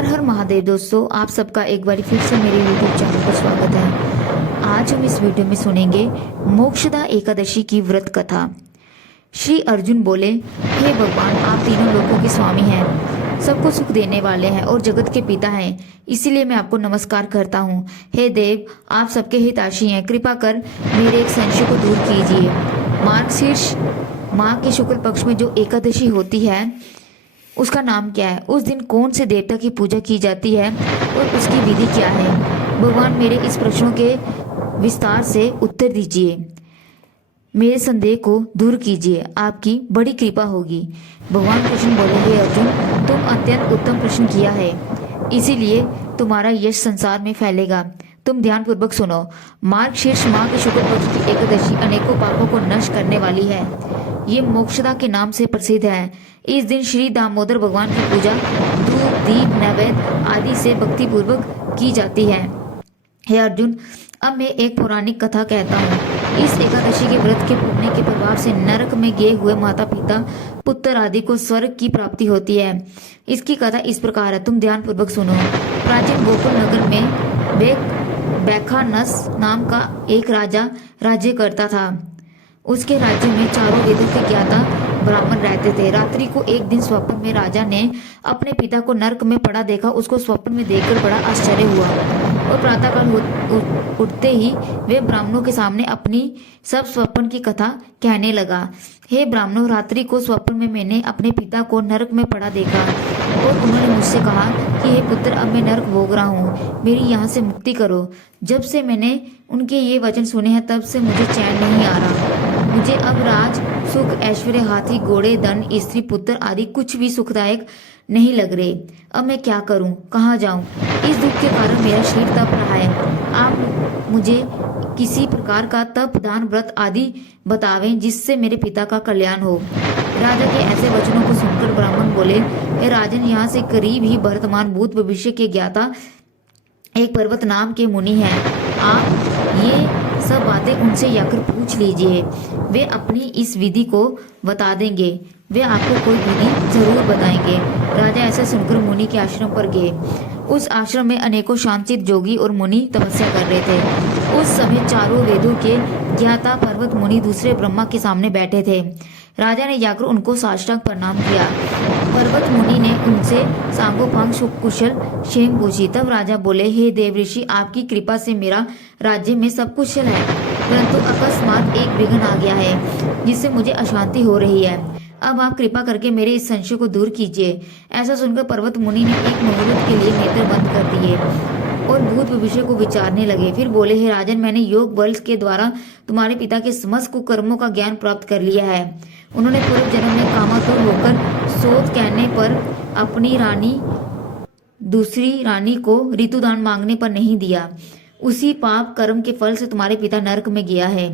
हर हर महादेव दोस्तों, आप सबका एक बार फिर से मेरे YouTube चैनल पर स्वागत है। आज हम इस वीडियो में सुनेंगे मोक्षदा एकादशी की व्रत कथा। श्री अर्जुन बोले, हे भगवान, आप तीनों लोगों के स्वामी हैं, सबको सुख देने वाले हैं और जगत के पिता हैं, इसीलिए मैं आपको नमस्कार करता हूँ। हे देव, आप सबके हितैषी हैं, कृपा कर मेरे एक संशय को दूर कीजिए। मार्गशीर्ष माह के शुक्ल पक्ष में जो एकादशी होती है उसका नाम क्या है? उस दिन कौन से देवता की पूजा की जाती है और उसकी विधि क्या है? भगवान, मेरे इस प्रश्नों के विस्तार से उत्तर दीजिए, मेरे संदेह को दूर कीजिए, आपकी बड़ी कृपा होगी। भगवान कृष्ण बोले, हे अर्जुन, तुम अत्यंत उत्तम प्रश्न किया है, इसीलिए तुम्हारा यश संसार में फैलेगा। तुम ध्यान पूर्वक सुनो। मार्गशीर्ष माह के शुक्ल पक्ष की एकादशी अनेकों पापों को नष्ट करने वाली है। ये मोक्षदा के नाम से प्रसिद्ध है। इस दिन श्री दामोदर भगवान की पूजा धूप, दीप, नैवेद्य आदि से भक्ति पूर्वक की जाती है। हे अर्जुन, अब मैं एक पौराणिक कथा कहता हूँ। इस एकादशी के व्रत के पुण्य के प्रभाव से नरक में गए हुए माता पिता, पुत्र आदि को स्वर्ग की प्राप्ति होती है। इसकी कथा इस प्रकार है, तुम ध्यान पूर्वक सुनो। प्राचीन गोकुल नगर में बैखानस नाम का एक राजा राज्य करता था। उसके राज्य में चारों वेदों के ज्ञाता ब्राह्मण रहते थे। रात्रि को एक दिन स्वप्न में राजा ने अपने पिता को नरक में पड़ा देखा। उसको स्वप्न में देखकर बड़ा आश्चर्य हुआ और प्रातःकाल उठते ही वे ब्राह्मणों के सामने अपनी सब स्वप्न की कथा कहने लगा। हे ब्राह्मणों, रात्रि को स्वप्न में मैंने अपने पिता को नरक में पड़ा देखा और उन्होंने मुझसे कहा कि हे पुत्र, अब मैं नरक भोग रहा हूँ, मेरी यहाँ से मुक्ति करो। जब से मैंने उनके ये वचन सुने हैं तब से मुझे चैन नहीं आ रहा। मुझे अब राज, सुख, ऐश्वर्य, हाथी, घोड़े, धन, स्त्री, पुत्र आदि कुछ भी सुखदायक नहीं लग रहे। अब मैं क्या करूं, कहाँ जाऊं? इस दुख के कारण मेरा शरीर तप रहा है। आप मुझे किसी प्रकार का तप, दान, व्रत आदि बतावें जिससे मेरे पिता का कल्याण हो। राजा के ऐसे वचनों को सुनकर ब्राह्मण बोले, हे राजन, यहाँ से करीब ही वर्तमान भूत भविष्य के ज्ञाता एक पर्वत नाम के मुनि हैं। आप ये सब बातें उनसे जाकर पूछ लीजिए, वे अपनी इस विधि को बता देंगे। वे आपको कोई विधि जरूर बताएंगे। राजा ऐसा सुनकर मुनि के आश्रम पर गए। उस आश्रम में अनेकों शांतचित्त जोगी और मुनि तपस्या कर रहे थे। उस समय चारों वेदों के ज्ञाता पर्वत मुनि दूसरे ब्रह्मा के सामने बैठे थे। राजा ने जाकर उनको साष्टांग प्रणाम किया। पर्वत मुनि ने उनसे सांगोपांग सुख कुशल क्षेम पूछी। तब राजा बोले, हे देव ऋषि, आपकी कृपा से मेरा राज्य में सब कुशल है, परंतु अकस्मात एक विघ्न आ गया है जिससे मुझे अशांति हो रही है। अब आप कृपा करके मेरे इस संशय को दूर कीजिए। ऐसा सुनकर पर्वत मुनि ने एक मुहूर्त के लिए नेत्र बंद कर दिए और भूत भविष्य को विचारने लगे। फिर बोले, हे राजन, मैंने योग बल के द्वारा तुम्हारे पिता के समस्त कुकर्मों का ज्ञान प्राप्त कर लिया है। उन्होंने पूर्व जन्म में कामातुर होकर सोत कहने पर अपनी रानी दूसरी रानी को ऋतुदान मांगने पर नहीं दिया। उसी पाप कर्म के फल से तुम्हारे पिता नरक में गया है।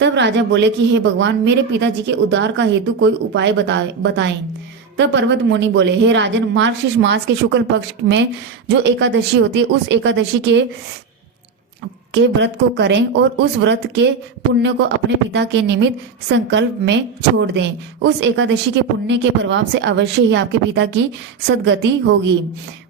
तब राजा बोले कि हे भगवान, मेरे पिताजी के उद्धार का हेतु कोई उपाय बताएं। तब पर्वत मुनि बोले, हे राजन, मार्गशीर्ष मास के शुक्ल पक्ष में जो एकादशी होती है उस एकादशी के व्रत को करें और उस व्रत के पुण्य को अपने पिता के निमित्त संकल्प में छोड़ दें। उस एकादशी के पुण्य के प्रभाव से अवश्य ही आपके पिता की सद्गति होगी।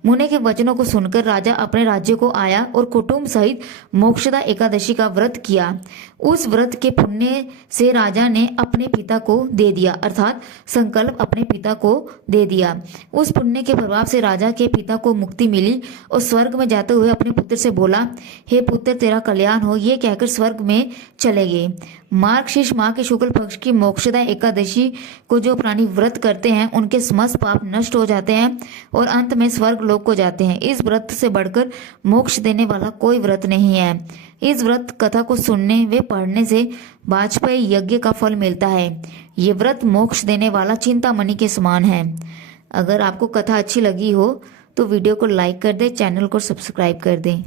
मुनि के वचनों को सुनकर राजा अपने राज्य को आया और कुटुंब सहित मोक्षदा एकादशी का व्रत किया। उस व्रत के पुण्य से राजा ने अपने पिता को दे दिया, अर्थात संकल्प अपने पिता को दे दिया। उस पुण्य के प्रभाव से राजा के पिता को मुक्ति मिली और स्वर्ग में जाते हुए अपने पुत्र से बोला, हे पुत्र, तेरा कल्याण हो। ये कहकर स्वर्ग में चले गए। मार्गशीर्ष माह के शुक्ल पक्ष की मोक्षदा एकादशी को जो प्राणी व्रत करते हैं उनके समस्त पाप नष्ट हो जाते हैं और अंत में स्वर्ग लोक को जाते हैं। इस व्रत से बढ़कर मोक्ष देने वाला कोई व्रत नहीं है। इस व्रत कथा को सुनने व पढ़ने से वाजपेयी यज्ञ का फल मिलता है। ये व्रत मोक्ष देने वाला चिंतामणि के समान है। अगर आपको कथा अच्छी लगी हो तो वीडियो को लाइक कर दें, चैनल को सब्सक्राइब कर दें।